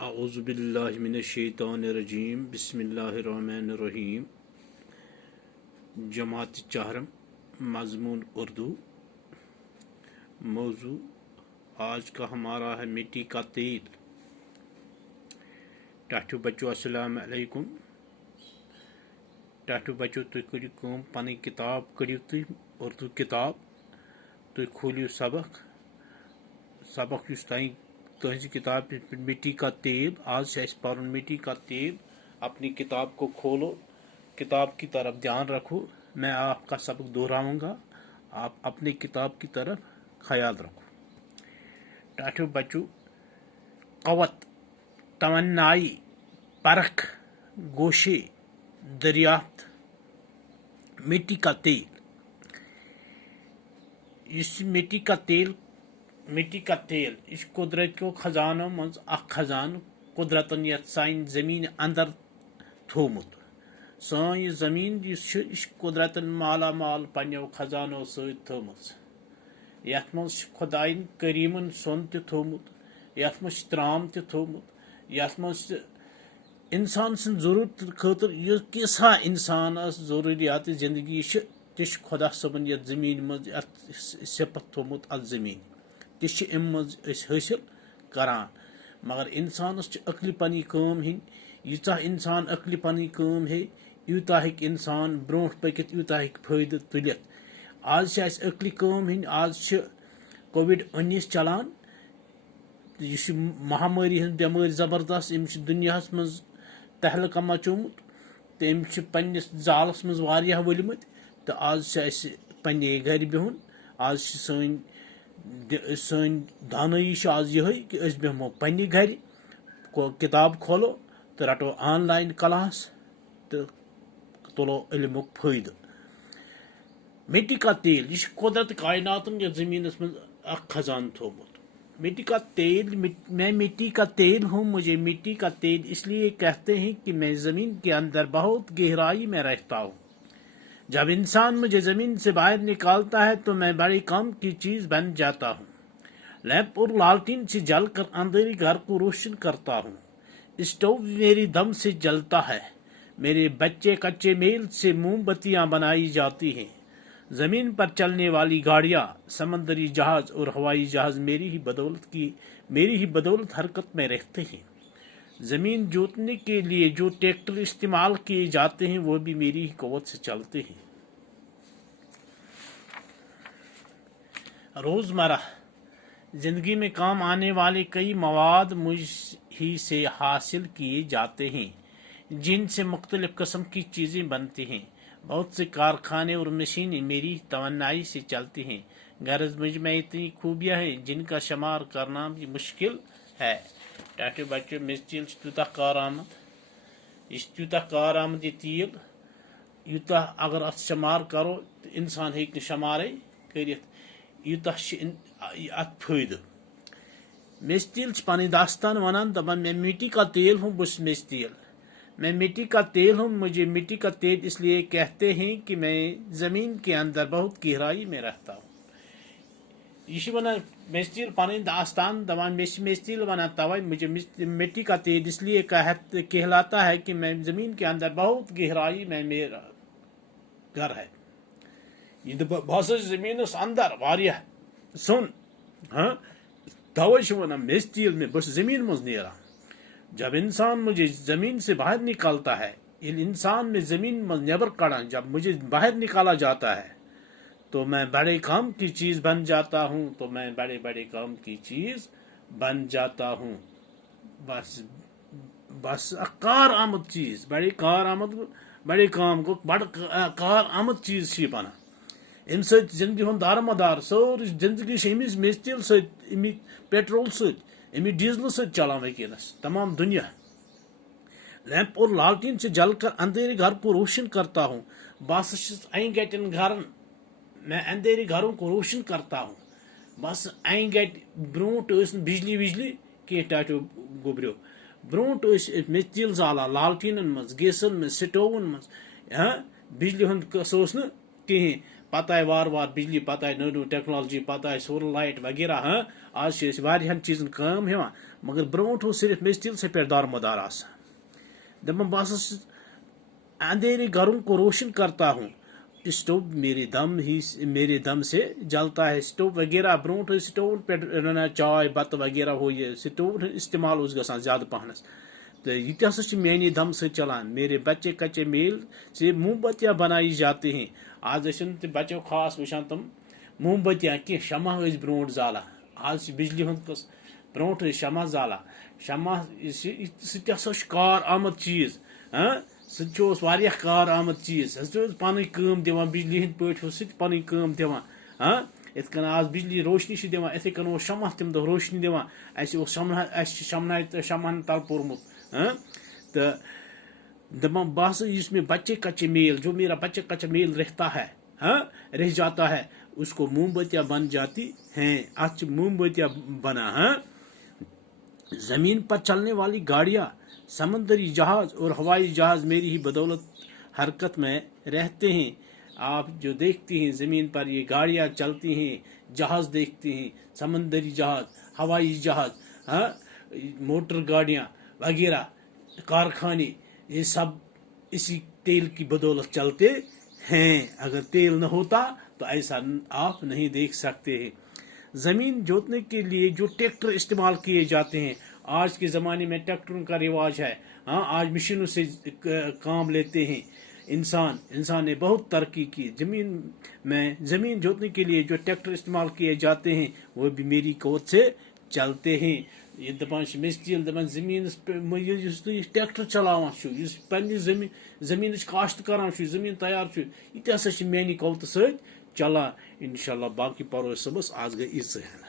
औज़ुबिल्लाहि मिनश्शैतानिर्रजीम बिस्मिल्लाहिर्रहमानिर्रहीम। जमात चहरम मज़मून उर्दू। मौजू आज का हमारा है मिट्टी का तेल। टाठू बच्चों अस्सलाम अलैकुम। टाठू बच्चों तुम करियो कम पनी किताब करियो तुम उर्दू किताब तुम खोलियो सबक युस तुझ किताब मिट्टी का तेल। आज से पढ़न मिट्टी का तेल। अपनी किताब को खोलो, किताब की तरफ ध्यान रखो। मैं आपका सबक दोहराऊंगा, आप अपनी किताब की तरफ ख्याल रखो। टाठो बच्चों, कवत, तमन्नाई, परख, गोशे, दरियाफ्त, मिट्टी का तेल। इस मिट्टी का तेल इस कुदरत को खजानों मज अख खजान कुदरतन यथ सान जमीन अंदर थोमुत। सान यह जमीन इस कुदरतन माला माल पन्यो खजानों सत थोमुत। यथ मज खुदाइन करीमन सोन त थोमुत, यथ मज त्राम त थोमुत, यथ मज इंसान सं जरूरत खतर यह किसा इंसान जरूरियात जिंदगी तिश खुदा सबन यथ जमीन मज सिपत थोमुत अत जमीन तिश अम मज हासिल करान। मगर इंसानस अकली पनी कम हिन यूता इंसान अकली पनी कम हे यूता हेक इंसान ब्रोट पकित यूता हेक फायदे तुलित। आज से अकली कम हिन। आज कोविड-19 चलान। यह महामारी हज बेमारी जबरदस्त अम दुनिया मज तहलका मचोमुत तो अम पन्निस जालस मज वारियाह वलिमत। तो आज से पन्ने घर बिहुन। आज सन दानई आज यह कि बेहमो पन्ने घर किताब खोलो तो रटो ऑनलाइन क्लास तो तुलो इल्मुक फायदे। मिट्टी का तेल यह कुदरत कायनात जमीन मज खजान थोमुत। मिट्टी का तेल, मैं मिट्टी का तेल हूँ, मुझे मिट्टी का तेल इसलिए कहते हैं कि मैं जमीन के अंदर बहुत गहराई में रहता हूँ। जब इंसान मुझे जमीन से बाहर निकालता है तो मैं बड़ी कम की चीज बन जाता हूँ। लैंप और लालटीन से जलकर अंधेरी घर को रोशन करता हूँ। स्टोव मेरी दम से जलता है। मेरे बच्चे कच्चे मेल से मोमबत्तियां बनाई जाती हैं। जमीन पर चलने वाली गाड़ियां, समंदरी जहाज और हवाई जहाज मेरी ही बदौलत हरकत में रहते हैं। जमीन जोतने के लिए जो ट्रैक्टर इस्तेमाल किए जाते हैं वो भी मेरी ही कुव्वत से चलते हैं। रोजमर्रा जिंदगी में काम आने वाले कई मवाद मुझ ही से हासिल किए जाते हैं, जिनसे मुख्तलिफ किस्म की चीजें बनती हैं। बहुत से कारखाने और मशीनें मेरी तवन्नाई से चलती हैं। गरज मुझ में इतनी खूबियां हैं जिनका शुमार करना भी मुश्किल है। टाटे बच्चे मिस तेल तूत कारआमद, यह तूत कारआमद यह तेल यूत अगर अत शुमार करो तो इंसान हेक शुमारे करित यूत अत फायदे। मिस तेल पन दास्तान वनान दपान मैं मिट्टी का तेल हूँ, बस मिस तेल। मैं मिट्टी का तेल हूँ, मुझे मिट्टी का तेल इसलिए कहते हैं कि मैं जमीन के अंदर बहुत गहराई में रहता हूँ। यह वन मिस तेल पन दास्तान दपान मिस तेल वन तवे मुझे मिट्टी का तेल इसलिए कहलाता है कि मैं जमीन के अंदर बहुत गहराई में मेरा घर है। बस जमीन अंदर वारिया सुन हाँ तवे वन मिस तेल में बस जमीन मज नेरा। जब इंसान मुझे जमीन से बाहर निकालता है, इंसान में जमीन में नेबर कड़ा, जब मुझे बाहर निकाला जाता है तो मैं बड़े काम की चीज बन जाता हूँ। तो मैं बड़े बड़े काम की चीज बन जाता हूँ। बस कार आमद चीज बड़े कार आमद बड़े काम को बड़ कार आमद चीज बना अम जिंदगी हूं दारमदार सोर जिंदगी अमिस मिस तेल समी पेट्रोल समी डीजल चलान वकीनस तमाम दुनिया। लैंप और लालटीन से जलकर अंधेरे घर को रोशन करता हूँ। बस गटन घरन मैं अंधेरे घरों को रोशन करता हूँ। बस गट ब्रोट बिजली विजली कह टाटो गोबरो ब्रोट मिस तेल जाला लालटीन मज गैसन मज स्टोवन मज बिजली हूं कहें। पता है वार वार बिजली, पता है नो नो टेक्नोलॉजी, पता है सोलर लाइट वगैरह। हाँ आज वारियान चीजन काम हेवान, मगर ब्रोट हो सिर्फ मेस्टिल से पे दारमदार आसान। दपन बस अंधेरे घरों को रोशन करता हूँ, स्टोव मेरे दम से जलता है। स्टोव वगैरह ब्रोट स्टोव पे चाय बत वगैरह हो, ये स्टोव इस्तेमाल उस गसान ज्यादा पहनस, तो ये हसा मेरे दम से चलान। मेरे बच्चे कच्चे मेल से मोमबत्तियां बनाई जाती हैं। आज बच्चों खास वुचान तुम मोमबत्तियां कि शमा ब्रोट जाला। आज बिजली हूं कस ब्रोट शमा जाला। शमा सह कार आमद चीज, सह कार आमद चीज, पन काम दिवान बिजली हंद पे सह पन काम दिवान। इत कन आज बिजली रोशनी दिवान, इथे कन शमा तम दह रोशनी दिवान। शमहन तल पोरमुत, तो दपान बस मे बच्चे कच्चे मेल, जो मेरा बच्चे कच्चा मेल रहता है, रह जाता है, उसको मोमबत्तियां बन जाती हैं। आज मोमबत्तियां बना। जमीन पर चलने वाली गाड़ियां, समंदरी जहाज और हवाई जहाज मेरी ही बदौलत हरकत में रहते हैं। आप जो देखती हैं जमीन पर ये गाड़ियां चलती हैं, जहाज देखते हैं, समंदरी जहाज, हवाई जहाज, मोटर गाड़ियां वगैरह, कारखाने, ये सब इसी तेल की बदौलत चलते हैं। अगर तेल न होता तो ऐसा आप नहीं देख सकते हैं। जमीन जोतने के लिए जो ट्रैक्टर इस्तेमाल किए जाते हैं, आज के ज़माने में ट्रैक्टरों का रिवाज है। आज मशीनों से काम लेते हैं। इंसान ने बहुत तरक्की की। जमीन जोतने के लिए जो ट्रैक्टर इस्तेमाल किए जाते हैं वो भी मेरी कोत से चलते हैं। ये दपान दपान जमीन ट्रैक्टर चलावान जमीन काश्त करान, जमीन तैयार, ये हसा मेनी कोत सत चलान। इंशाल्लाह बाकी परो सुबह आज गई इज्जत।